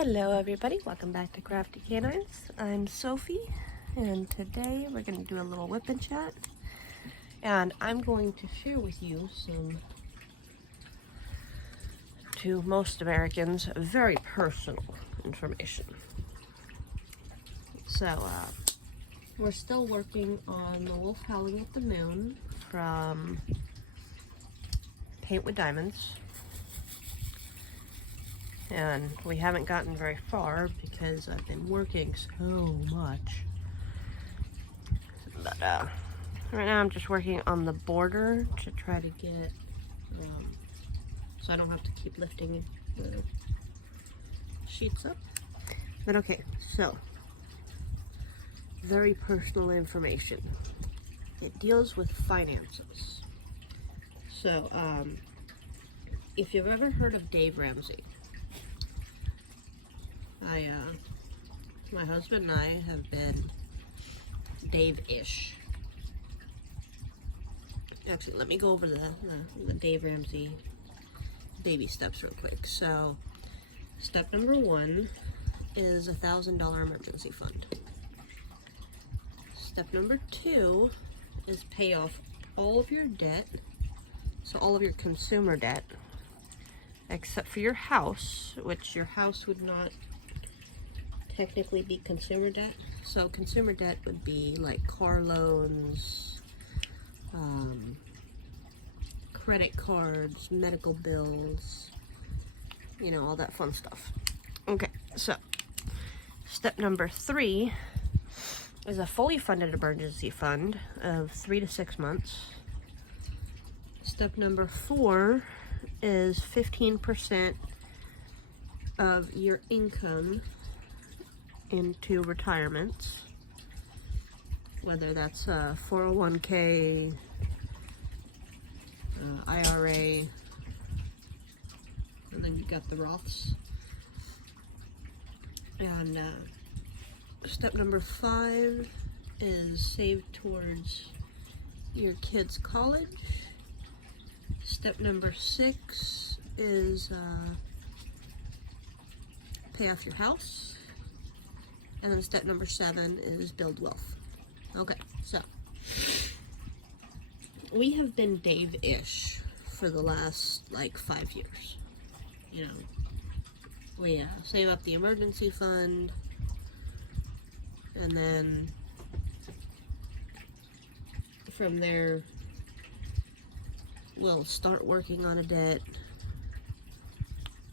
Hello everybody, welcome back to Crafty Canines. I'm Sophie, and today we're going to do a little WIpnchat, and I'm going to share with you some, to most Americans, very personal information. So, we're still working on the Wolf Howling at the Moon from Paint with Diamonds. And we haven't gotten very far because I've been working so much. But right now I'm just working on the border to try to get it so I don't have to keep lifting the sheets up. But okay, so very personal information. It deals with finances. So if you've ever heard of Dave Ramsey, my husband and I have been Dave-ish. Actually, let me go over the Dave Ramsey baby steps real quick. So, step number 1 is a $1,000 emergency fund. Step number 2 is pay off all of your debt, so all of your consumer debt, except for your house, which your house would not technically be consumer debt. So consumer debt would be like car loans, credit cards, medical bills, you know, all that fun stuff. Okay, so step number 3 is a fully funded emergency fund of 3 to 6 months. Step number 4 is 15% of your income into retirements, whether that's a 401k, IRA, and then you got the Roths. And step number 5 is save towards your kids' college. Step number 6 is pay off your house. And then step number 7 is build wealth. Okay, so we have been Dave-ish for the last like 5 years. You know, we save up the emergency fund, and then from there we'll start working on a debt,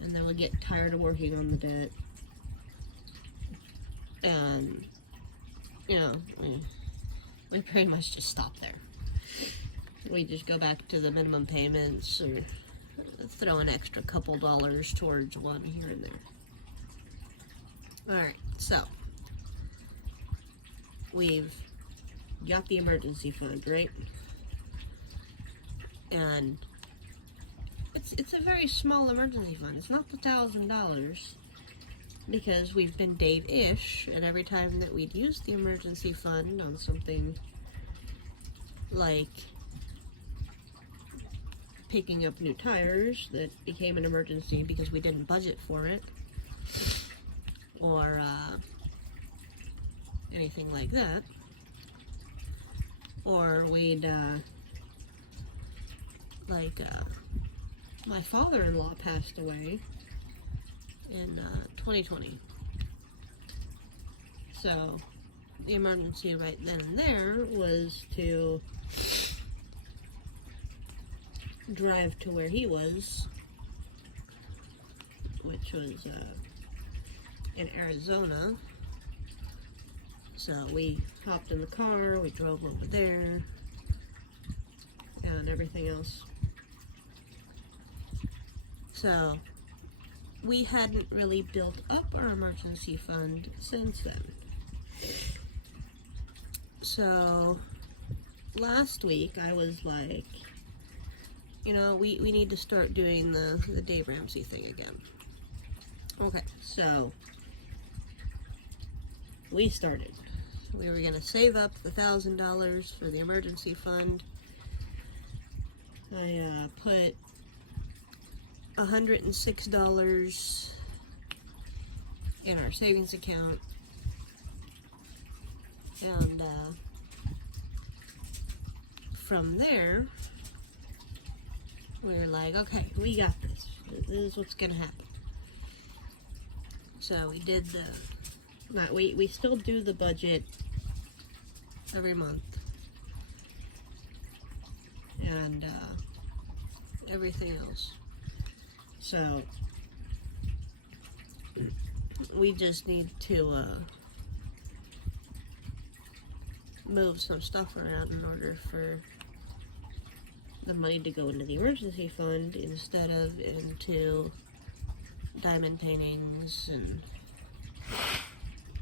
and then we'll get tired of working on the debt. And, you know, we pretty much just stop there. We just go back to the minimum payments or throw an extra couple dollars towards one here and there. Alright, so we've got the emergency fund, right? And it's a very small emergency fund. It's not the $1,000. Because we've been Dave-ish, and every time that we'd use the emergency fund on something like picking up new tires that became an emergency because we didn't budget for it, or anything like that, or we'd my father-in-law passed away in 2020. So the emergency right then and there was to drive to where he was, which was in Arizona. So we hopped in the car, we drove over there, and everything else. So we hadn't really built up our emergency fund since then. So last week I was like, you know, we need to start doing the Dave Ramsey thing again. Okay, so we started. We were gonna save up the $1,000 for the emergency fund. I put $106 in our savings account. And from there, we were like, okay, we got this. This is what's gonna happen. So we did we still do the budget every month. And everything else. So we just need to move some stuff around in order for the money to go into the emergency fund instead of into diamond paintings and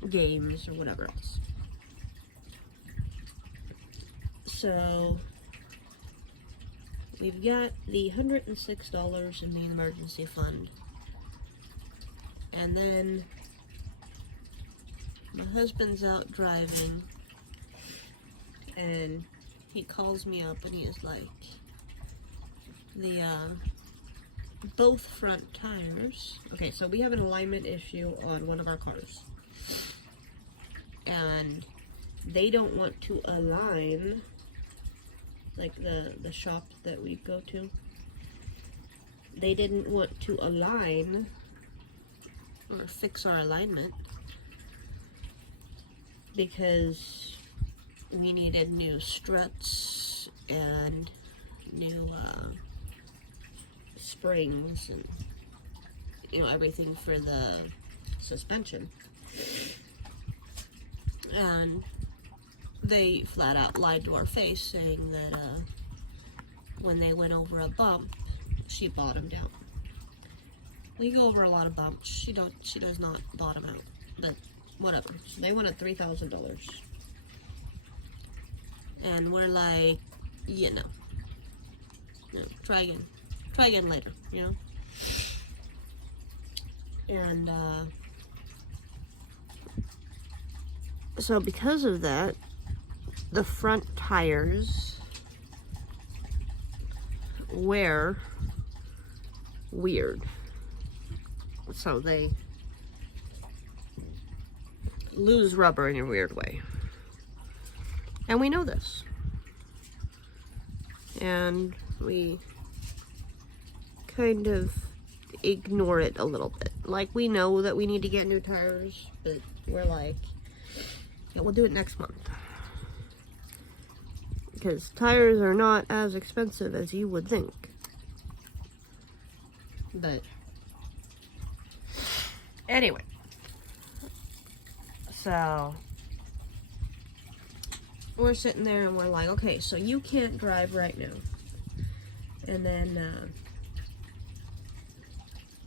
games or whatever else. So we've got the $106 in the emergency fund. And then my husband's out driving and he calls me up and he is like, both front tires. Okay, so we have an alignment issue on one of our cars. And they don't want to align, like the shop that we go to. They didn't want to align or fix our alignment because we needed new struts and new springs and, you know, everything for the suspension. And they flat out lied to our face, saying that when they went over a bump, she bottomed out. We go over a lot of bumps. She does not bottom out, but whatever. So they wanted $3,000, and we're like, you know, try again later, you know. And so because of that, the front tires wear weird. So they lose rubber in a weird way. And we know this. And we kind of ignore it a little bit. Like, we know that we need to get new tires, but we're like, yeah, we'll do it next month. Because tires are not as expensive as you would think. But anyway, so we're sitting there and we're like, okay, so you can't drive right now. And then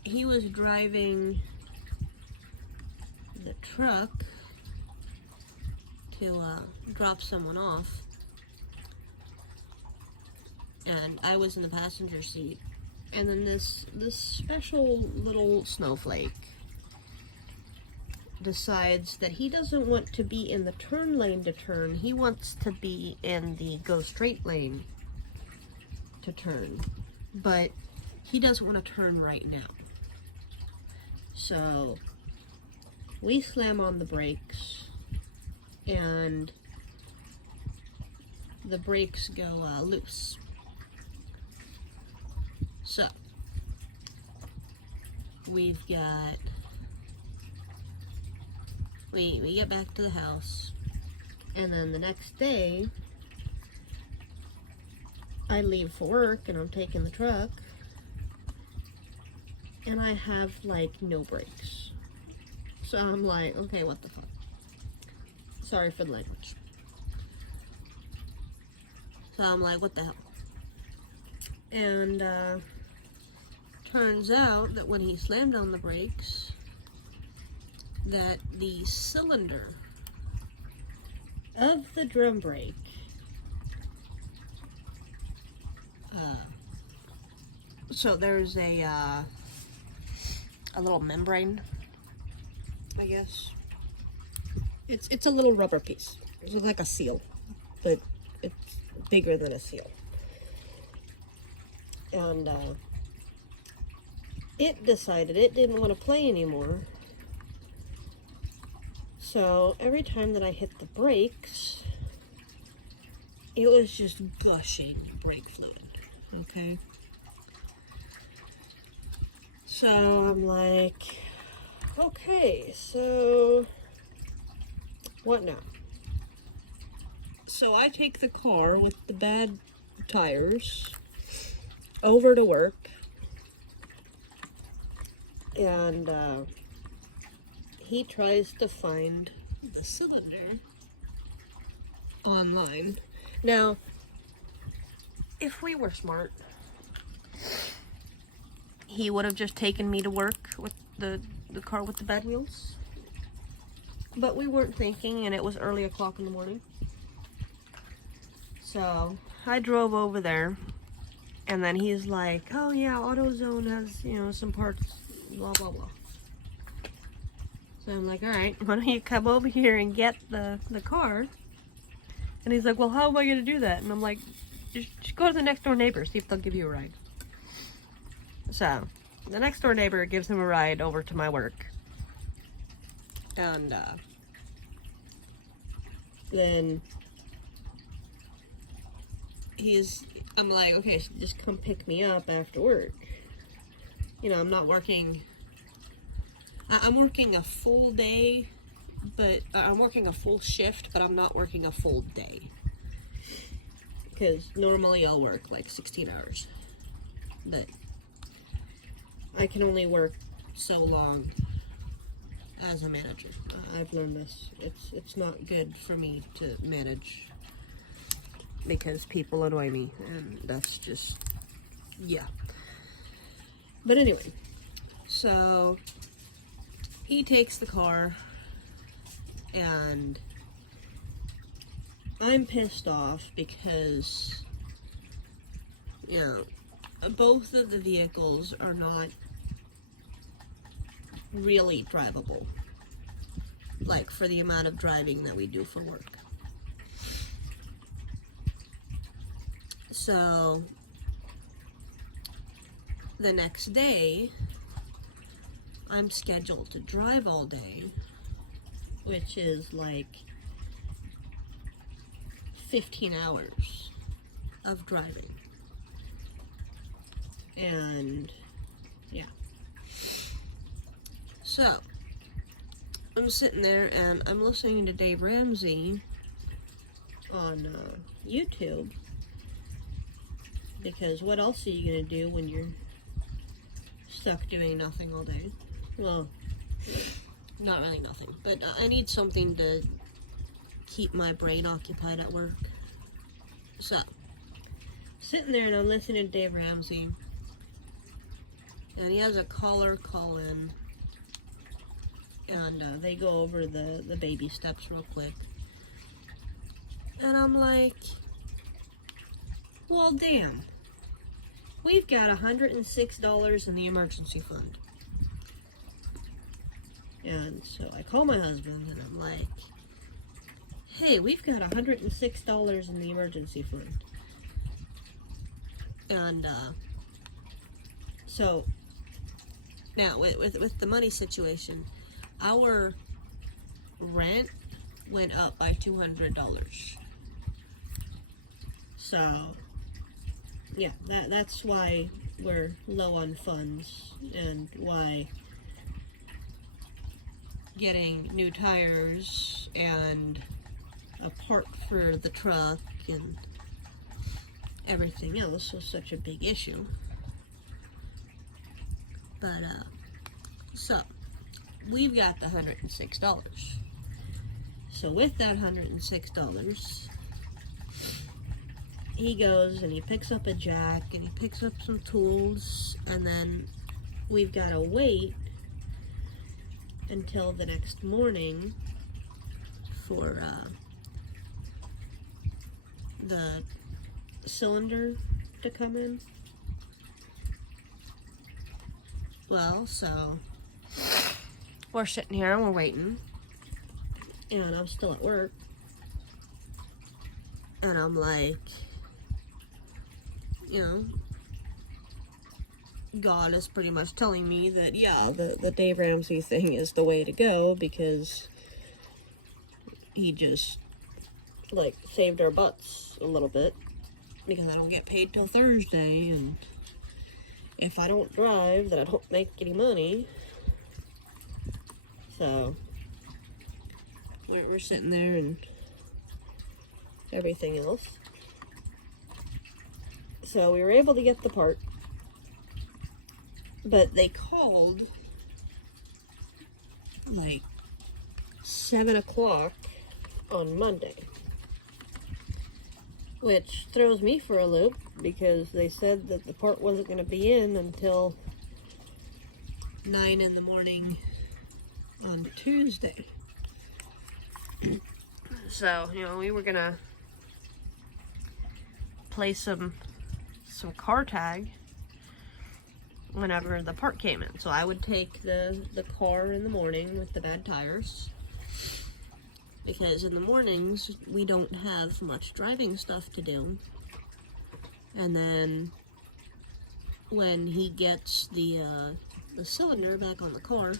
he was driving the truck to drop someone off, and I was in the passenger seat. And then this special little snowflake decides that he doesn't want to be in the turn lane to turn. He wants to be in the go straight lane to turn. But he doesn't want to turn right now. So we slam on the brakes and the brakes go loose. So we've got, we get back to the house, and then the next day I leave for work and I'm taking the truck and I have like no brakes. So I'm like, okay, what the fuck? Sorry for the language. So I'm like, what the hell? And turns out that when he slammed on the brakes, that the cylinder of the drum brake so there's a little membrane, I guess. It's a little rubber piece. It looks like a seal, but it's bigger than a seal. And it decided it didn't want to play anymore So every time that I hit the brakes, it was just gushing brake fluid, okay? So I'm like, okay, so what now? So I take the car with the bad tires over to work, and he tries to find the cylinder online. Now, if we were smart, he would have just taken me to work with the car with the bad wheels. But we weren't thinking, and it was early o'clock in the morning. So I drove over there, and then he's like, oh yeah, AutoZone has, you know, some parts, blah, blah, blah. So I'm like, all right, why don't you come over here and get the car? And he's like, well, how am I going to do that? And I'm like, just go to the next door neighbor, see if they'll give you a ride. So the next door neighbor gives him a ride over to my work. And then I'm like, okay, so just come pick me up after work. You know, I'm not working, I'm working a full day, but I'm working a full shift, but I'm not working a full day. Because normally I'll work like 16 hours. But I can only work so long as a manager. I've learned this. It's not good for me to manage because people annoy me, and that's just, yeah. But anyway, so he takes the car, and I'm pissed off because, you know, both of the vehicles are not really drivable, like for the amount of driving that we do for work. So the next day, I'm scheduled to drive all day, which is like 15 hours of driving. And yeah. So I'm sitting there and I'm listening to Dave Ramsey on YouTube, because what else are you gonna do when you're stuck doing nothing all day? Well, not really nothing, but I need something to keep my brain occupied at work. So, sitting there and I'm listening to Dave Ramsey, and he has a caller call in, and they go over the baby steps real quick. And I'm like, well, damn. We've got $106 in the emergency fund. And so I call my husband and I'm like, hey, we've got $106 in the emergency fund. And so now with the money situation, our rent went up by $200. So yeah, that's why we're low on funds, and why getting new tires and a part for the truck and everything else was such a big issue. But so we've got the $106. So with that $106, he goes and he picks up a jack and he picks up some tools, and then we've got to wait until the next morning for the cylinder to come in. Well, so we're sitting here and we're waiting, and I'm still at work, and I'm like, you know, God is pretty much telling me that, yeah, the Dave Ramsey thing is the way to go, because he just, like, saved our butts a little bit, because I don't get paid till Thursday, and if I don't drive, then I don't make any money. So we're sitting there and everything else. So we were able to get the part, but they called like 7 o'clock on Monday, which throws me for a loop, because they said that the part wasn't going to be in until 9 in the morning on Tuesday. So, you know, we were going to play some car tag whenever the part came in. So I would take the car in the morning with the bad tires, because in the mornings we don't have much driving stuff to do. And then when he gets the cylinder back on the car,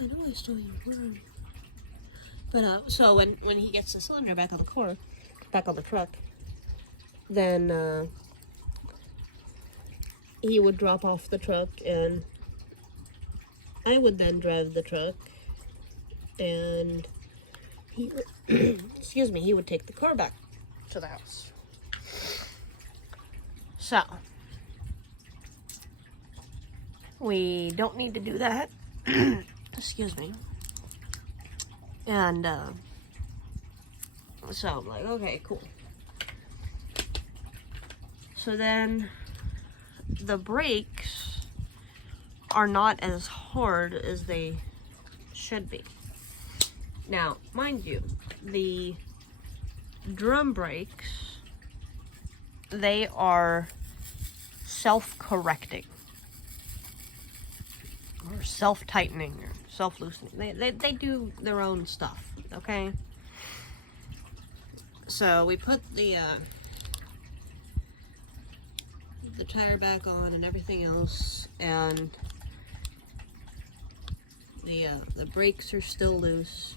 I know I still use word. But so when he gets the cylinder back on the car, back on the truck, then he would drop off the truck, and I would then drive the truck, and he would, excuse me, he would take the car back to the house. So we don't need to do that. Excuse me. And so I'm like, okay, cool. So then the brakes are not as hard as they should be. Now, mind you, the drum brakes, they are self-correcting, or self-tightening, or self-loosening. They do their own stuff, okay? So we put the tire back on and everything else, and the brakes are still loose,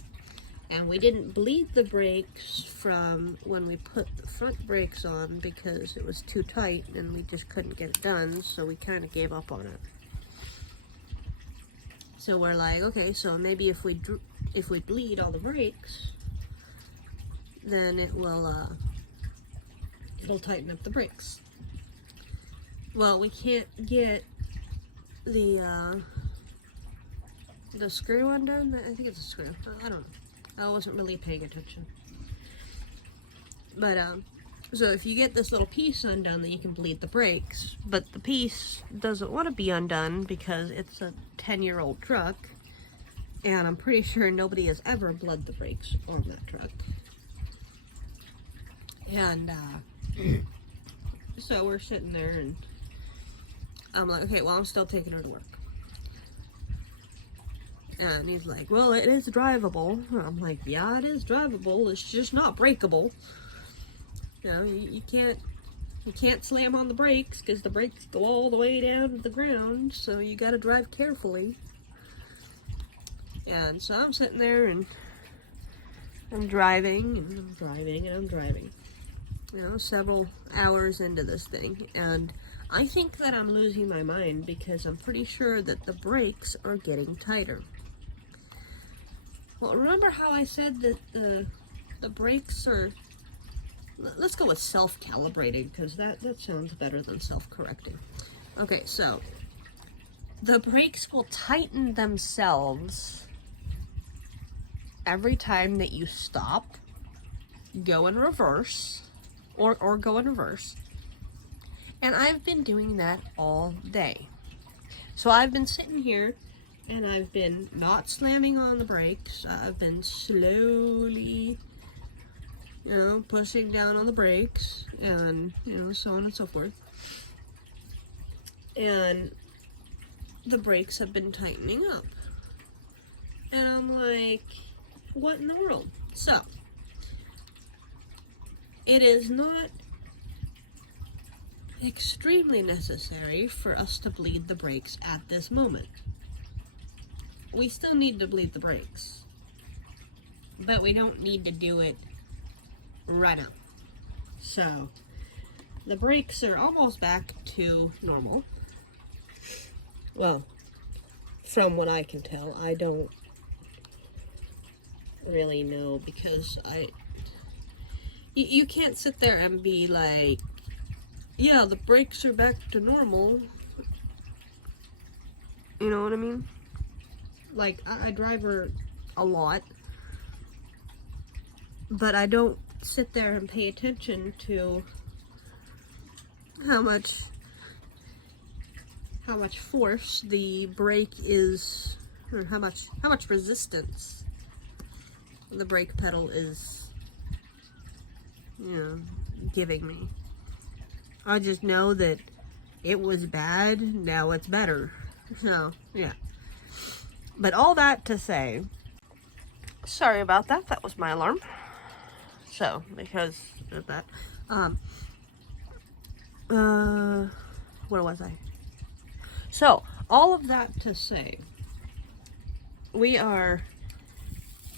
and we didn't bleed the brakes from when we put the front brakes on, because it was too tight and we just couldn't get it done, so we kind of gave up on it. So we're like, okay, so maybe if we bleed all the brakes, then it'll tighten up the brakes. Well, we can't get the screw undone. I think it's a screw. I don't know. I wasn't really paying attention. But so if you get this little piece undone, then you can bleed the brakes. But the piece doesn't want to be undone because it's a 10-year-old truck, and I'm pretty sure nobody has ever bled the brakes on that truck. And so we're sitting there, and I'm like, okay, well, I'm still taking her to work. And he's like, well, it is drivable. I'm like, yeah, it is drivable. It's just not breakable. You know, you can't slam on the brakes, because the brakes go all the way down to the ground. So you got to drive carefully. And so I'm sitting there, and I'm driving, and I'm driving, and I'm driving. You know, several hours into this thing, and I think that I'm losing my mind, because I'm pretty sure that the brakes are getting tighter. Well, remember how I said that the brakes are, let's go with self-calibrated, because that sounds better than self-correcting. Okay, so the brakes will tighten themselves every time that you stop, go in reverse, or go in reverse. And I've been doing that all day. So I've been sitting here, and I've been not slamming on the brakes. I've been slowly, you know, pushing down on the brakes, and, you know, so on and so forth. And the brakes have been tightening up. And I'm like, what in the world? So, it is not extremely necessary for us to bleed the brakes at this moment. We still need to bleed the brakes. but we don't need to do it right now. So the brakes are almost back to normal. Well, from what I can tell. I don't really know, because you can't sit there and be like, yeah, the brakes are back to normal. You know what I mean? Like, I drive her a lot, but I don't sit there and pay attention to how much force the brake is, or how much resistance the brake pedal is, you know, giving me. I just know that it was bad, now it's better. So, yeah. But all that to say, sorry about that, that was my alarm. So, because of that, where was I? So, all of that to say, we are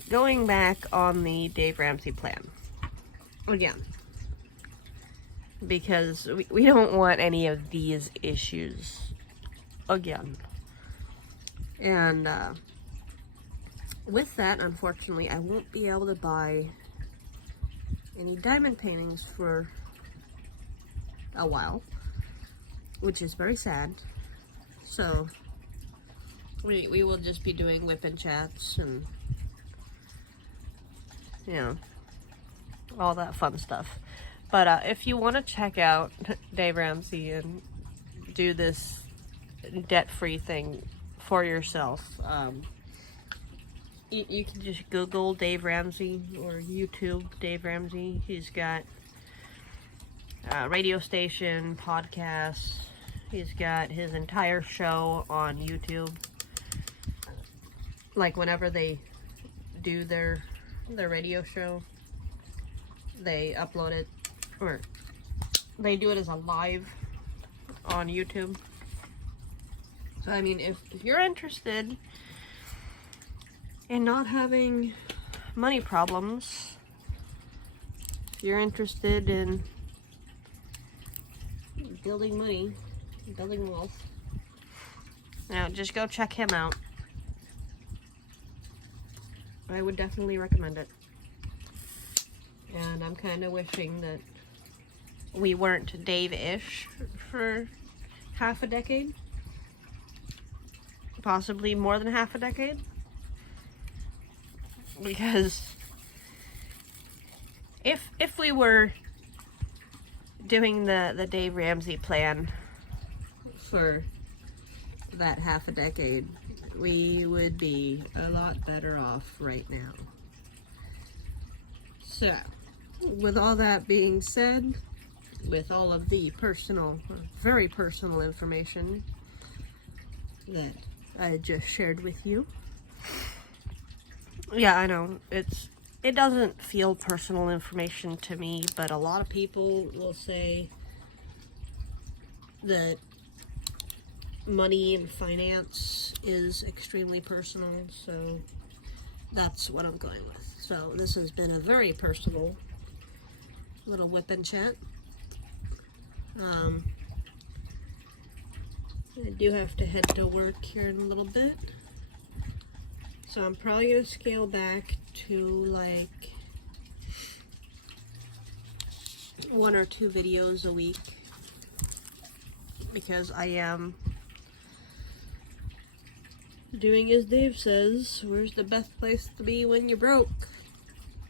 going back on the Dave Ramsey plan again, because we don't want any of these issues again. And with that, unfortunately, I won't be able to buy any diamond paintings for a while, which is very sad. So we will just be doing WIpnchat's and, you know, all that fun stuff. But if you want to check out Dave Ramsey and do this debt-free thing for yourself, you can just Google Dave Ramsey or YouTube Dave Ramsey. He's got radio station, podcasts. He's got his entire show on YouTube. Like, whenever they do their radio show, they upload it, or they do it as a live on YouTube. So, I mean, if you're interested in not having money problems, if you're interested in building money, building wealth, now just go check him out. I would definitely recommend it. And I'm kind of wishing that we weren't Dave-ish for half a decade. Possibly more than half a decade. Because if we were doing the Dave Ramsey plan for that half a decade, we would be a lot better off right now. So, with all that being said, with all of the personal, very personal information that I just shared with you, yeah, I know, it doesn't feel personal information to me, but a lot of people will say that money and finance is extremely personal, so that's what I'm going with. So this has been a very personal little WIpnchat. I do have to head to work here in a little bit, so I'm probably going to scale back to like 1 or 2 videos a week, because I am doing as Dave says, where's the best place to be when you're broke?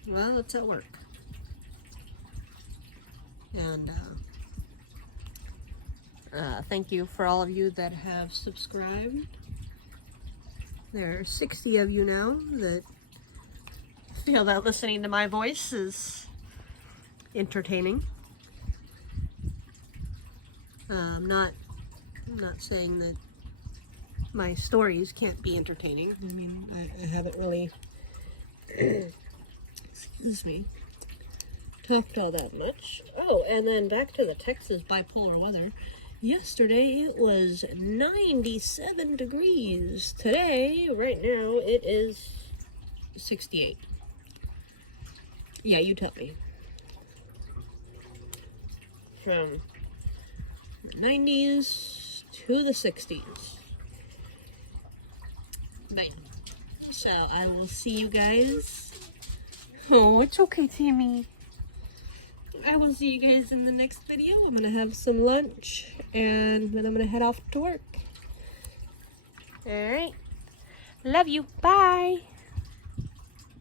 Well, it's at work. And thank you for all of you that have subscribed. There are 60 of you now that feel that listening to my voice is entertaining. I'm not saying that my stories can't be entertaining. I mean, I haven't really, excuse me, talked all that much. Oh, and then back to the Texas bipolar weather. Yesterday it was 97 degrees. Today, right now, it is 68. Yeah, you tell me. From the 90s to the 60s. But, so I will see you guys. Oh, it's okay, Tammy. I will see you guys in the next video. I'm gonna have some lunch and then I'm gonna head off to work. Alright. Love you. Bye.